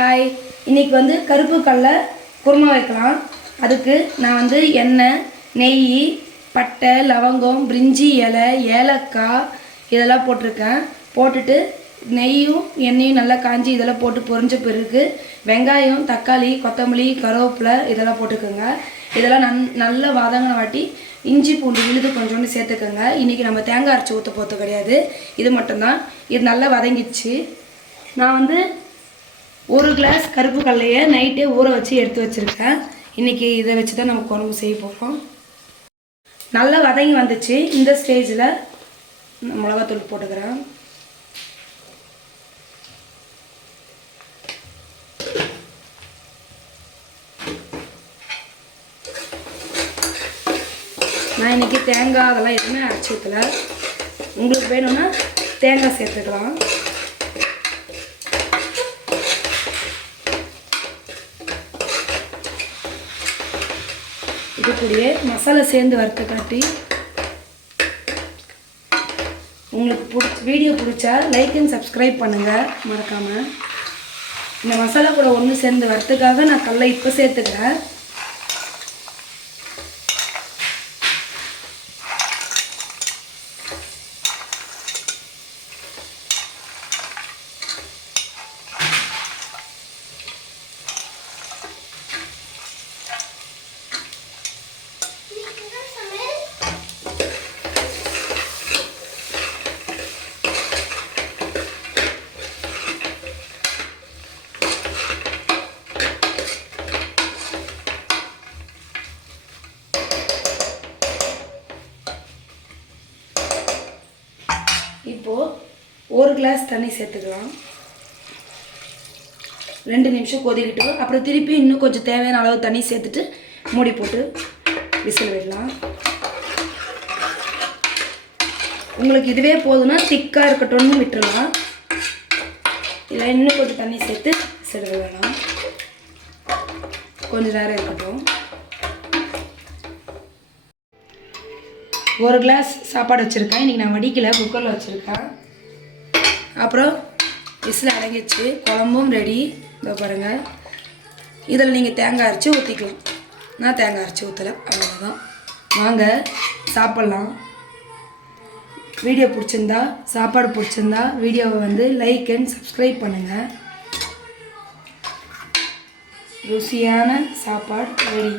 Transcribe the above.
Hi, இன்றைக்கி வந்து கருப்பு கடலை குருமா வைக்கலாம். அதுக்கு நான் வந்து எண்ணெய், நெய், பட்டை, லவங்கம், பிரிஞ்சி இலை, ஏலக்காய் இதெல்லாம் போட்டிருக்கேன். போட்டுட்டு நெய்யும் எண்ணெயும் நல்லா காஞ்சி இதெல்லாம் போட்டு பொரிஞ்ச பிறகு வெங்காயம், தக்காளி, கொத்தமல்லி, கருவேப்பிலை இதெல்லாம் போட்டுக்கோங்க. இதெல்லாம் நல்லா வதங்கின வாட்டி இஞ்சி பூண்டு விழுது கொஞ்சோண்டு சேர்த்துக்கோங்க. இன்றைக்கி நம்ம தேங்காய் அரைச்சி ஊற்ற போகிறது கிடையாது, இது மட்டும்தான். இது நல்லா வதங்கிடுச்சு. நான் வந்து 1 கிளாஸ் கருப்பு கடலையை நைட்டே ஊற வச்சு எடுத்து வச்சுருக்கேன். இன்றைக்கி இதை வச்சு தான் நம்ம குழம்பு செய்ய போகிறோம். நல்லா வதங்கி வந்துச்சு. இந்த ஸ்டேஜில் மிளகாத்தூள் போட்டுக்கிறேன். நான் இன்றைக்கி தேங்காய் அதெல்லாம் எதுவுமே அரைச்சி ஊற்றலை. உங்களுக்கு வேணும்னா தேங்காய் சேர்த்துக்கலாம். இது கூடயே மசாலா சேர்ந்து வறுத்து காட்டி உங்களுக்கு வீடியோ பிடிச்சா லைக் அண்ட் சப்ஸ்கிரைப் பண்ணுங்கள் மறக்காமல். இந்த மசாலா கூட ஒன்று சேர்ந்து வறுத்துக்காக நான் கடலை இப்போ சேர்த்துக்கிறேன். இப்போது 1 கிளாஸ் தண்ணி சேர்த்துக்கலாம். 2 நிமிஷம் கொதிக்கிட்டு அப்புறம் திருப்பி இன்னும் கொஞ்சம் தேவையான அளவு தண்ணி சேர்த்துட்டு மூடி போட்டு விசில் விடலாம். உங்களுக்கு இதுவே போதுன்னா திக்காக இருக்கட்டும்னு விட்டுடலாம். இல்லை இன்னும் கொஞ்சம் தண்ணி சேர்த்து விசில் விடலாம். கொஞ்சம் நேரம் இருக்கட்டும். 1 கிளாஸ் சாப்பாடு வச்சுருக்கேன். இன்றைக்கி நான் வடிக்கலை, குக்கரில் வச்சுருக்கேன். அப்புறம் விசில் அடங்கிடுச்சு, குழம்பும் ரெடி. இதோ பாருங்கள். இதில் நீங்கள் தேங்காய் அரைச்சி ஊற்றிக்கலாம். நான் தேங்காய் அரைச்சி ஊற்றலை, அவ்வளோதான். வாங்க சாப்பிட்லாம். வீடியோ பிடிச்சிருந்தா, சாப்பாடு பிடிச்சிருந்தா வீடியோவை வந்து லைக் அண்ட் சப்ஸ்கிரைப் பண்ணுங்கள். ருசியான சாப்பாடு ரெடி.